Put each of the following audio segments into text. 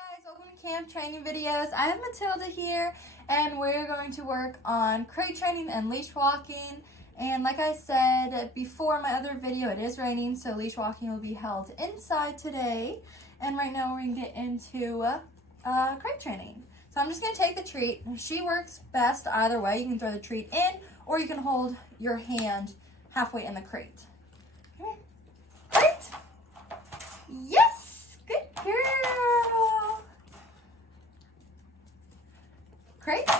Guys, welcome to Camp Training Videos. I have Matilda here and we're going to work on crate training and leash walking. And like I said before my other video, it is raining, so leash walking will be held inside today. And right now we're going to get into crate training. So I'm just going to take the treat. She works best either way. You can throw the treat in or you can hold your hand halfway in the crate. Okay. Crate. Yes, good girl. Crate.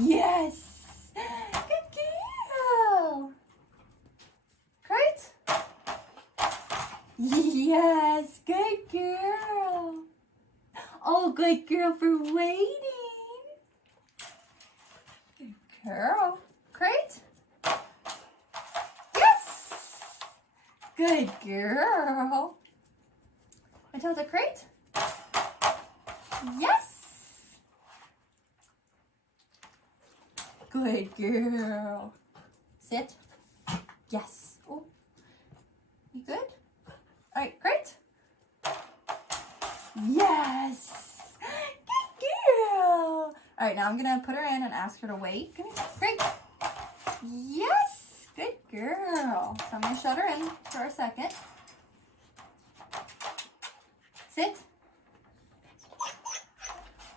Yes, good girl. Crate. Yes, good girl. Oh, good girl for waiting. Good girl. Crate. Yes. Good girl. Matilda, crate. Yes. Good girl. Sit. Yes. Oh. You good? All right, great. Yes. Good girl. All right, now I'm going to put her in and ask her to wait. Come here. Great. Yes. Good girl. So I'm going to shut her in for a second. Sit.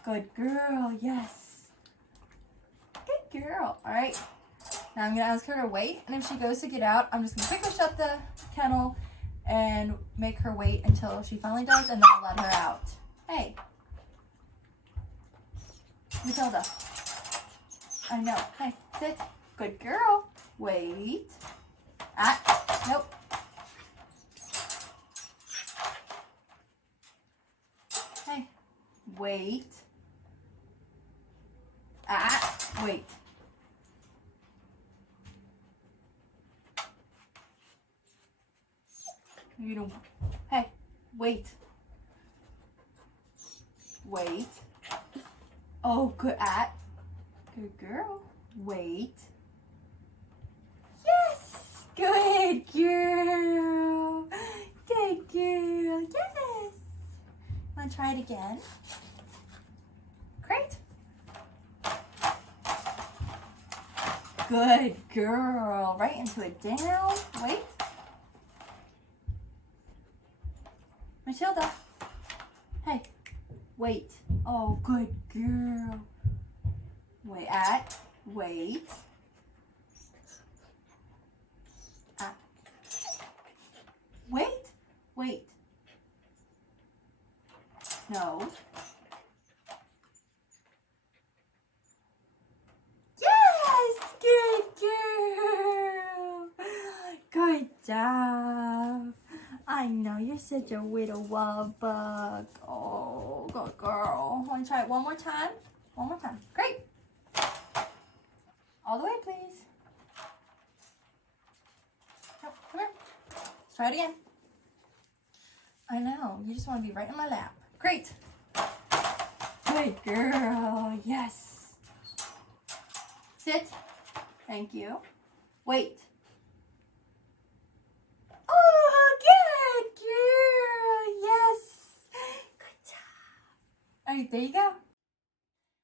Good girl. Yes. Good girl. All right. Now I'm going to ask her to wait. And if she goes to get out, I'm just going to quickly shut the kennel and make her wait until she finally does, and then I'll let her out. Hey. Matilda. I know. Hey, sit. Good girl. Wait. Nope. Hey. Wait. Wait. You don't. Hey, wait. Wait. Oh, good. Good girl. Wait. Yes. Good girl. Good girl. Yes. Want to try it again? Great. Good girl. Right into it. Down. Wait. Matilda. Hey. Wait. Oh, good girl. Wait. Wait. Wait. Wait. No. Good girl. Good job. I know, you're such a little wild bug. Oh, good girl. Want to try it one more time? One more time. Great. All the way, please. Oh, come here. Let's try it again. I know, you just want to be right in my lap. Great. Good girl. Yes. Sit. Thank you. Wait. Oh, good girl. Yes. Good job. All right, there you go.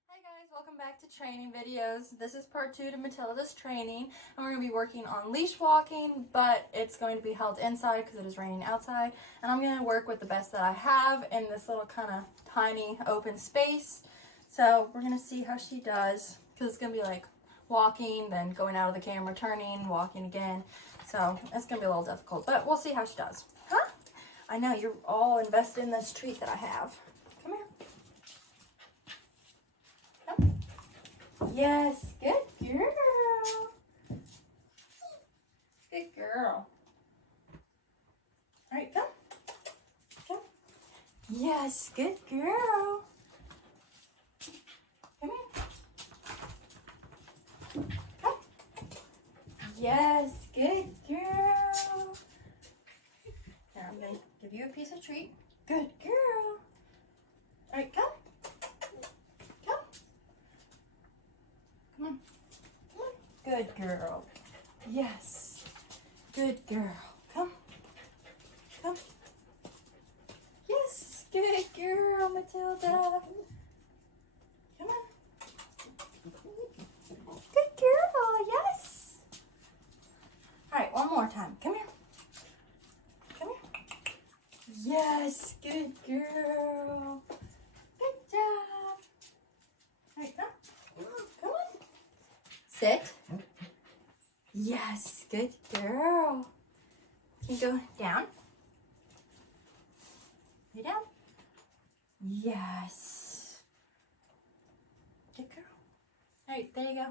Hi guys, welcome back to training videos. This is part 2 to Matilda's training, and we're going to be working on leash walking, but it's going to be held inside because it is raining outside, and I'm going to work with the best that I have in this little kind of tiny open space. So we're going to see how she does, because it's going to be like walking, then going out of the camera, turning, walking again. So it's going to be a little difficult, but we'll see how she does. Huh? I know, you're all invested in this treat that I have. Come here. Come. Yes, good girl. Good girl. All right, come. Come. Yes, good girl. Come here. Come. Yes, good girl. Now I'm going to give you a piece of treat. Good girl. All right, come. Come. Come on. Come on. Good girl. Yes. Good girl. Come. Come. Yes. Good girl. Matilda. Come on. Good girl, yes. All right, one more time. Come here. Come here. Yes, good girl. Good job. All right, come. Come on. Sit. Yes, good girl. Can you go down? Lay down. Yes. Good girl. All right, there you go.